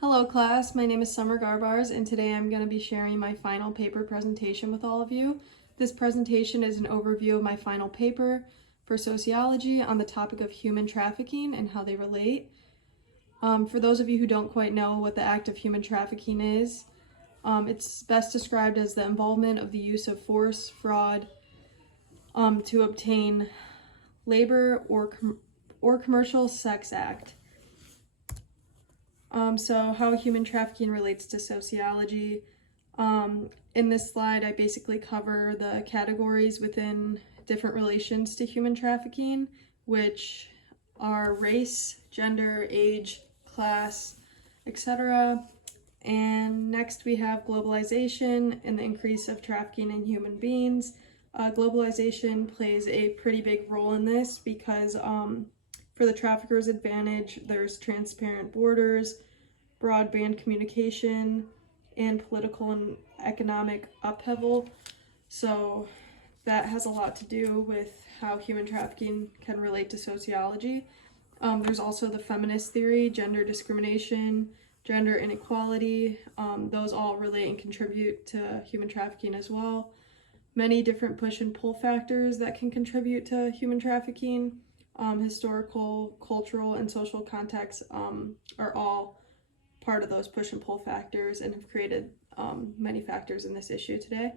Hello class, my name is Garbarz and today I'm going to be sharing my final paper presentation with all of you. This presentation is an overview of my final paper for sociology on the topic of human trafficking and how they relate. For those of you who don't quite know what the act of human trafficking is, it's best described as the involvement of the use of force, fraud, to obtain labor or commercial sex act. So how human trafficking relates to sociology. In this slide, I basically cover the categories within different relations to human trafficking, which are race, gender, age, class, etc. And next we have globalization and the increase of trafficking in human beings. Globalization plays a pretty big role in this because for the trafficker's advantage, there's transparent borders, broadband communication, and political and economic upheaval. So that has a lot to do with how human trafficking can relate to sociology. There's also the feminist theory, gender discrimination, gender inequality. Those all relate and contribute to human trafficking as well. Many different push and pull factors that can contribute to human trafficking. Historical, cultural, and social contexts are all part of those push and pull factors and have created many factors in this issue today.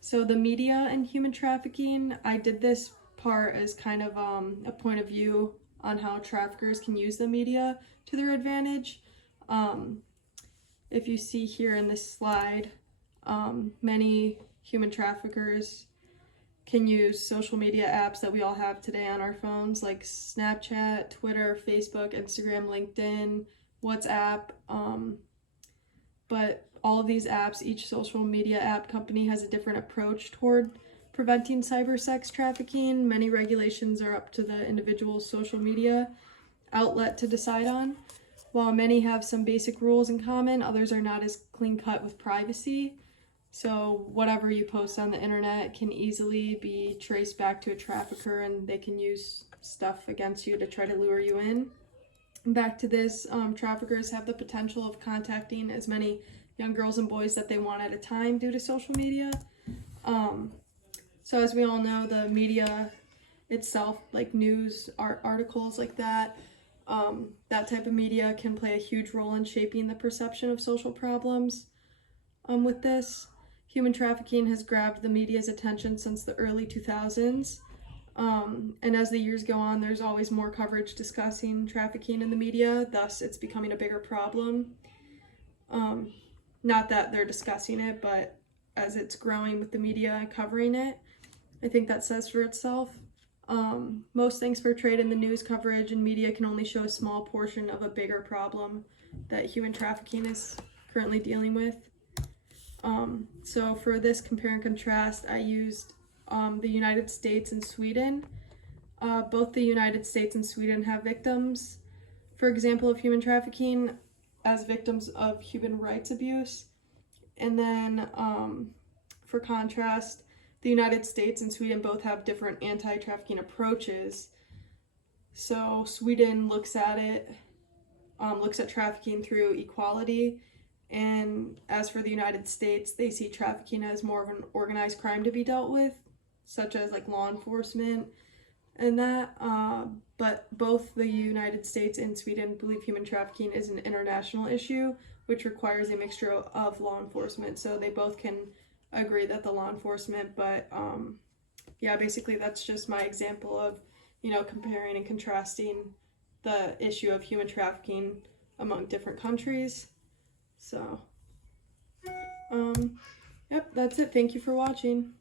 So the media and human trafficking, I did this part as kind of a point of view on how traffickers can use the media to their advantage. If you see here in this slide, many human traffickers can use social media apps that we all have today on our phones, like Snapchat, Twitter, Facebook, Instagram, LinkedIn, WhatsApp. But all of these apps, each social media app company has a different approach toward preventing cyber sex trafficking. Many regulations are up to the individual social media outlet to decide on. While many have some basic rules in common, others are not as clean-cut with privacy. So whatever you post on the internet can easily be traced back to a trafficker and they can use stuff against you to try to lure you in. Back to this, traffickers have the potential of contacting as many young girls and boys that they want at a time due to social media. So as we all know, the media itself, like news, articles like that, that type of media can play a huge role in shaping the perception of social problems. With this, human trafficking has grabbed the media's attention since the early 2000s. And as the years go on, there's always more coverage discussing trafficking in the media, thus it's becoming a bigger problem. Not that they're discussing it, but as it's growing with the media covering it, I think that says for itself. Most things portrayed in the news coverage and media can only show a small portion of a bigger problem that human trafficking is currently dealing with. So for this compare and contrast, I used the United States and Sweden. Both the United States and Sweden have victims, for example, of human trafficking as victims of human rights abuse. And then for contrast, the United States and Sweden both have different anti-trafficking approaches. So Sweden looks at trafficking through equality. And as for the United States, they see trafficking as more of an organized crime to be dealt with, such as like law enforcement and that. But both the United States and Sweden believe human trafficking is an international issue, which requires a mixture of law enforcement. So they both can agree that the law enforcement, but yeah, basically that's just my example of, comparing and contrasting the issue of human trafficking among different countries. So, yep, that's it. Thank you for watching.